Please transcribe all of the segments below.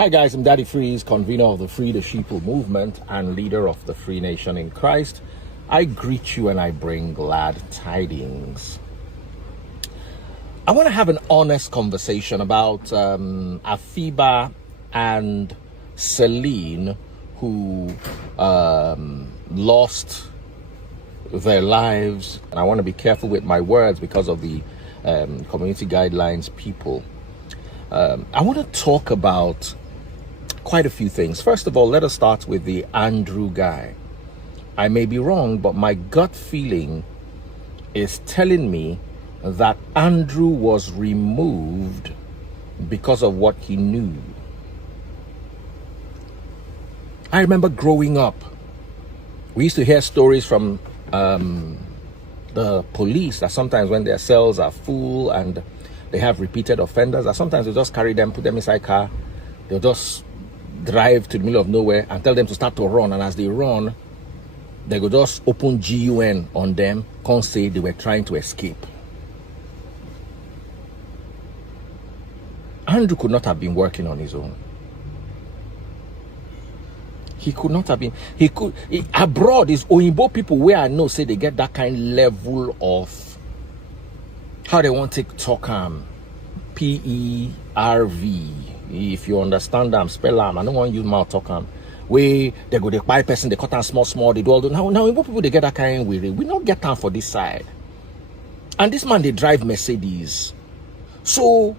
Hi guys, I'm Daddy Freeze, convener of the Free the Sheeple movement and leader of the Free Nation in Christ. I greet you and I bring glad tidings. I want to have an honest conversation about Afiba and Celine, who lost their lives. And I want to be careful with my words because of the community guidelines people. I want to talk about quite a few things. First of all, let us start with the Andrew guy. I may be wrong, but my gut feeling is telling me that Andrew was removed because of what he knew. I remember growing up, we used to hear stories from the police that sometimes when their cells are full and they have repeated offenders, that sometimes they just carry them, put them inside car, they'll just drive to the middle of nowhere and tell them to start to run, and as they run, they go just open GUN on them, can't say they were trying to escape. Andrew could not have been working on his own. He could not have been. Abroad is Oyinbo people where I know say they get that kind level of how they want to talk PERV. If you understand them, spell them. I don't want to use mouth talk where they go, they buy person, they cut them small, they do all the now Oyinbo people they get that kind of way. We not get time for this side. And this man they drive Mercedes. So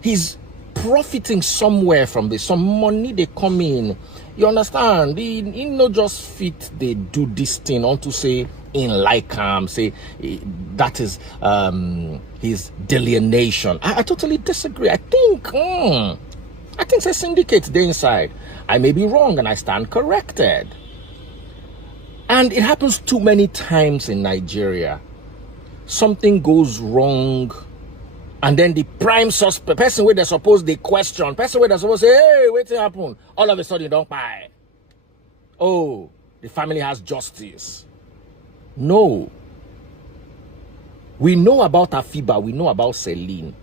he's profiting somewhere from this. Some money they come in. You understand? He not just fit they do this thing onto say in like say that is his delineation. I totally disagree. I think it's a syndicate there inside. I may be wrong and I stand corrected. And it happens too many times in Nigeria. Something goes wrong, and then the prime suspect, person where they're supposed they question, person where they're supposed to say, hey, wait till happen, all of a sudden you don't buy. Oh, the family has justice. No. We know about Afiba, we know about Celine.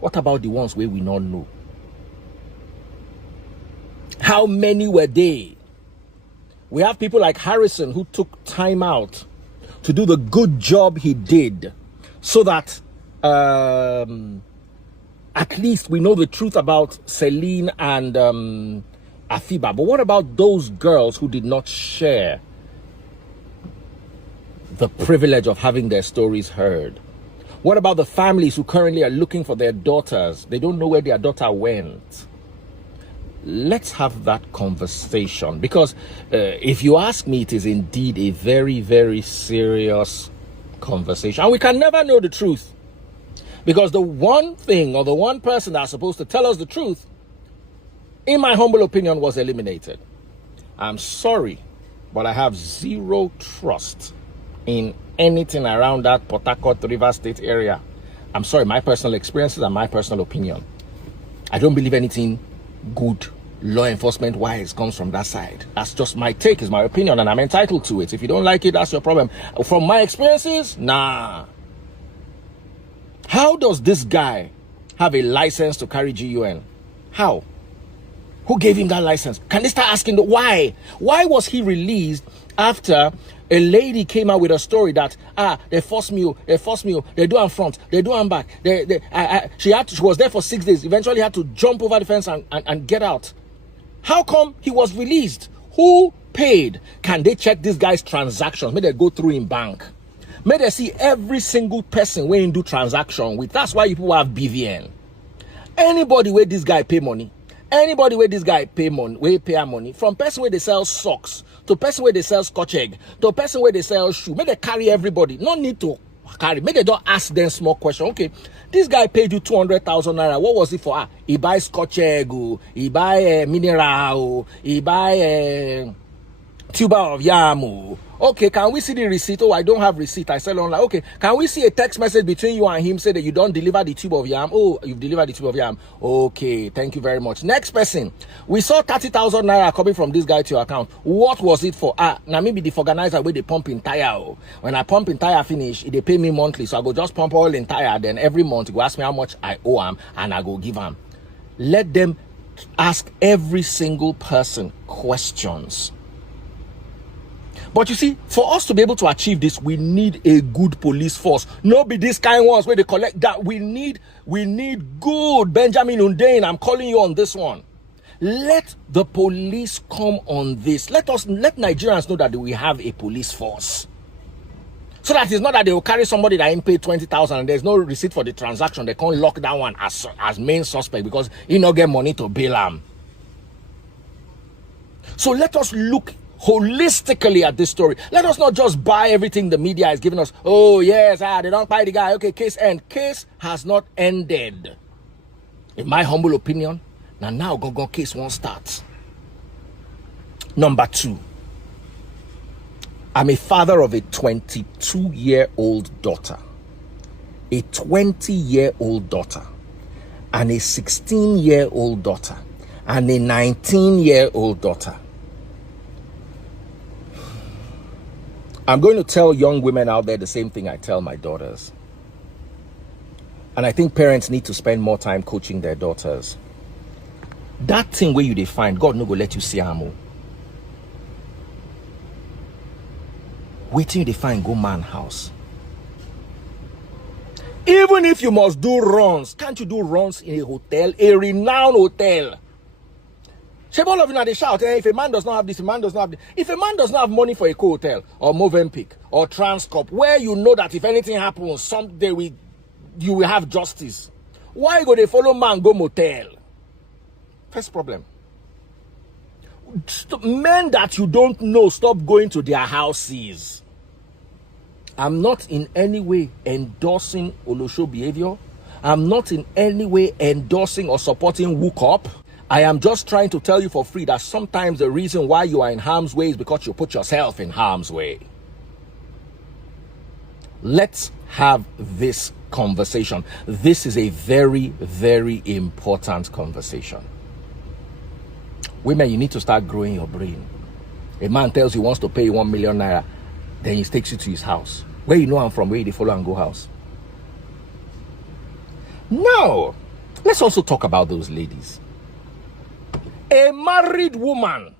What about the ones where we not know? How many were they? We have people like Harrison who took time out to do the good job he did so that at least we know the truth about Celine and Afiba. But what about those girls who did not share the privilege of having their stories heard? What about the families who currently are looking for their daughters? They don't know where their daughter went. Let's have that conversation, because if you ask me, it is indeed a very, very serious conversation. And we can never know the truth, because the one thing or the one person that's supposed to tell us the truth, in my humble opinion, was eliminated. I'm sorry, but I have zero trust in anything around that Port Harcourt, River State area. I'm sorry, my personal experiences and my personal opinion. I don't believe anything good law enforcement wise comes from that side. That's just my take, is my opinion, and I'm entitled to it. If you don't like it, that's your problem. From my experiences, nah. How does this guy have a license to carry GUN? How? Who gave him that license? Can they start asking why? Why was he released after a lady came out with a story that they forced me, they do am front, they do am back. She was there for 6 days, eventually had to jump over the fence and get out. How come he was released? Who paid? Can they check this guy's transactions? May they go through in bank. May they see every single person where he do transaction with. That's why people have BVN. Anybody where this guy pay money, anybody where this guy pay money, where pay money, from person where they sell socks, to person where they sell scotch egg, to person where they sell shoe, may they carry everybody. No need to carry. May they don't ask them small question. Okay, this guy paid you 200,000 naira. What was it for? He buy scotch egg, he buy mineral, he buy tuber of yam. Okay, can we see the receipt? Oh, I don't have receipt. I sell online. Okay, can we see a text message between you and him say that you don't deliver the tube of yam? Oh, you've delivered the tube of yam. Okay, thank you very much. Next person. We saw 30,000 naira coming from this guy to your account. What was it for? Now maybe the organizer where they pump in tire. Oh. When I pump in tire finish, they pay me monthly. So I go just pump oil in tire. Then every month, he go ask me how much I owe him and I go give him. Let them ask every single person questions. But you see, for us to be able to achieve this, we need a good police force. No be this kind ones where they collect that. We need good Benjamin Hundeyin. I'm calling you on this one. Let the police come on this. Let Nigerians know that we have a police force. So that it's not that they will carry somebody that ain't paid 20,000 and there's no receipt for the transaction. They can't lock that one as main suspect because he not get money to bail him. So let us look holistically at this story. Let us not just buy everything the media is giving us. Oh yes, they don't buy the guy. Okay, case end. Case has not ended. In my humble opinion, now go case won't start. Number 2. I'm a father of a 22-year-old daughter, a 20-year-old daughter, and a 16-year-old daughter, and a 19-year-old daughter. I'm going to tell young women out there the same thing I tell my daughters. And I think parents need to spend more time coaching their daughters. That thing where you define, God no go let you see amo. Wait till you define go man house. Even if you must do runs, can't you do runs in a hotel, a renowned hotel? All of you now they shout, if a man does not have this, a man does not have this. If a man does not have money for a hotel or Movenpick or Transcorp, where you know that if anything happens, someday you will have justice. Why go they follow man go motel? First problem. Men that you don't know, stop going to their houses. I'm not in any way endorsing Olosho behavior. I'm not in any way endorsing or supporting Wook Up. I am just trying to tell you for free that sometimes the reason why you are in harm's way is because you put yourself in harm's way. Let's have this conversation. This is a very, very important conversation. Women, you need to start growing your brain. A man tells you he wants to pay you 1 million naira, then he takes you to his house. Where you know I'm from, where they follow and go house. Now, let's also talk about those ladies. A married woman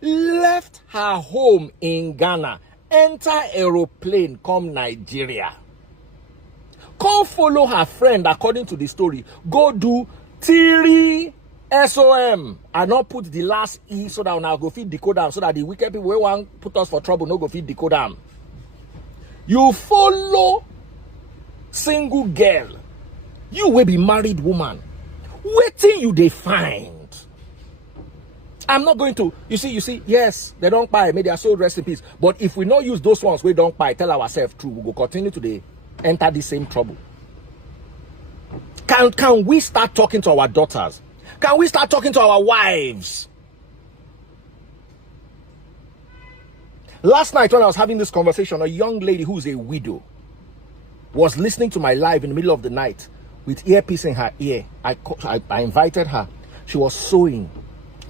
left her home in Ghana, enter aeroplane, come Nigeria. Come follow her friend, according to the story. Go do Tiri SOM and not put the last E so that now go feed decode them, so that the wicked people who want put us for trouble no go feed decode them. You follow single girl. You will be married woman. Waiting you they find. I'm not going to, you see, yes, they don't buy, maybe they are sold recipes. But if we not use those ones we don't buy, tell ourselves true, we will continue to enter the same trouble. Can we start talking to our daughters? Can we start talking to our wives? Last night when I was having this conversation, a young lady who's a widow was listening to my live in the middle of the night with earpiece in her ear. I invited her. She was sewing.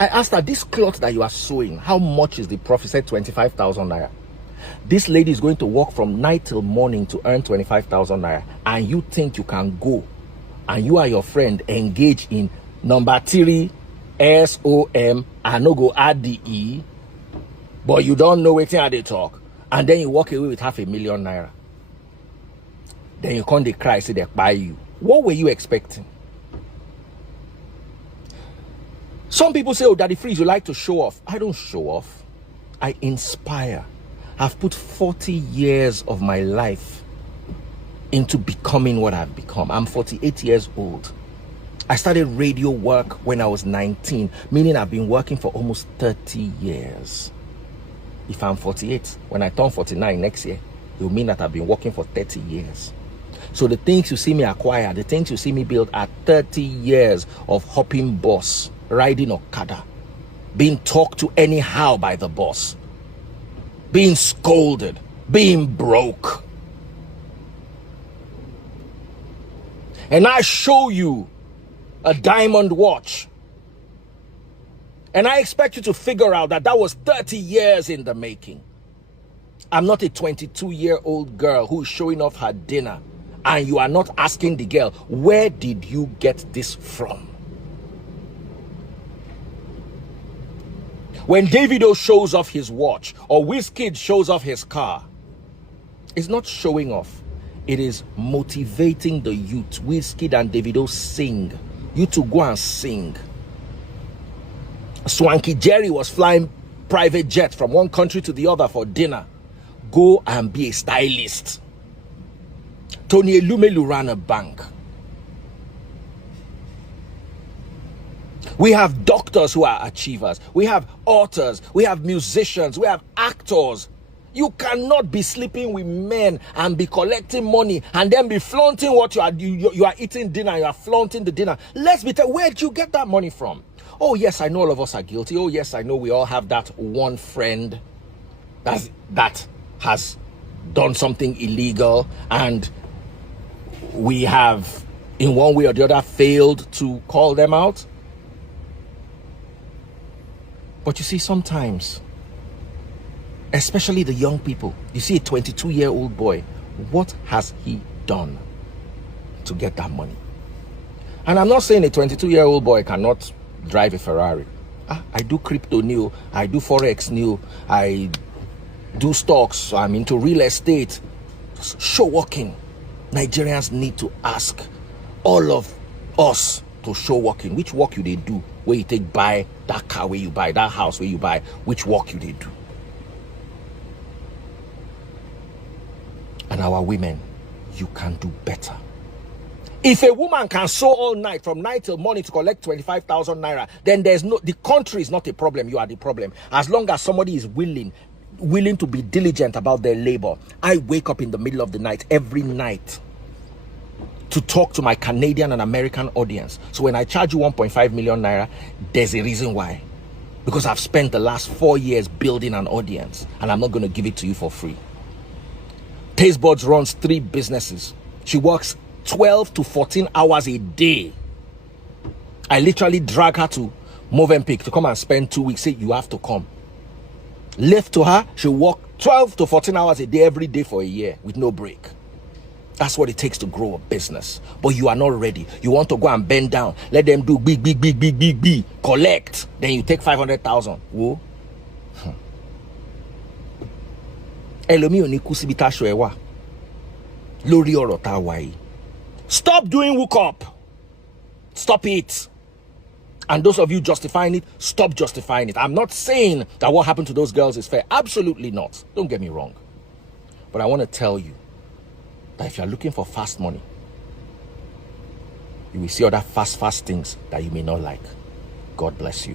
I asked her, this cloth that you are sewing, how much is the profit? She said 25,000 naira. This lady is going to work from night till morning to earn 25,000 naira. And you think you can go and you and your friend engage in number 3 SOM and no go add the E, but you don't know what they talk, and then you walk away with 500,000 naira. Then you come they cry, say they buy you. What were you expecting? Some people say, oh, Daddy Freeze, you like to show off. I don't show off. I inspire. I've put 40 years of my life into becoming what I've become. I'm 48 years old. I started radio work when I was 19, meaning I've been working for almost 30 years. If I'm 48, when I turn 49 next year, it will mean that I've been working for 30 years. So the things you see me acquire, the things you see me build are 30 years of hopping boss, riding Okada, being talked to anyhow by the boss, being scolded, being broke. And I show you a diamond watch, and I expect you to figure out that that was 30 years in the making. I'm not a 22-year-old girl who's showing off her dinner, and you are not asking the girl, where did you get this from? When Davido shows off his watch or Wizkid shows off his car, it's not showing off. It is motivating the youth. Wizkid and Davido sing. You two go and sing. Swanky Jerry was flying private jet from one country to the other for dinner. Go and be a stylist. Tony Elumelu ran a bank. We have doctors who are achievers. We have authors. We have musicians. We have actors. You cannot be sleeping with men and be collecting money and then be flaunting what you are eating dinner. You are flaunting the dinner. Let's be where did you get that money from? Oh yes, I know all of us are guilty. Oh yes, I know we all have that one friend that has done something illegal, and we have in one way or the other failed to call them out. But you see, sometimes, especially the young people, you see a 22-year-old boy, what has he done to get that money? And I'm not saying a 22-year-old boy cannot drive a Ferrari. I do crypto new, I do forex new, I do stocks, I'm into real estate. Show working. Nigerians need to ask all of us to show working. Which work you they do? Where you take buy that car, where you buy that house, where you buy, which work you they do? And our women, you can do better. If a woman can sew all night from night till morning to collect 25,000 naira, then the country is not a problem. You are the problem. As long as somebody is willing to be diligent about their labor. I wake up in the middle of the night every night to talk to my Canadian and American audience. So when I charge you 1.5 million naira, there's a reason why. Because I've spent the last 4 years building an audience, and I'm not going to give it to you for free. Taste Buds runs 3 businesses. She works 12 to 14 hours a day. I literally drag her to Movenpick to come and spend 2 weeks. Say, you have to come. Left to her, she'll work 12 to 14 hours a day every day for a year with no break. That's what it takes to grow a business. But you are not ready. You want to go and bend down. Let them do big, collect. Then you take 500,000. Whoa. Elomi oni kusibita shoewa. Lori ọ̀rọ̀ tá wà yìí. Stop doing woke up. Stop it. And those of you justifying it, stop justifying it. I'm not saying that what happened to those girls is fair. Absolutely not. Don't get me wrong. But I want to tell you that if you're looking for fast money, you will see other fast things that you may not like. God bless you.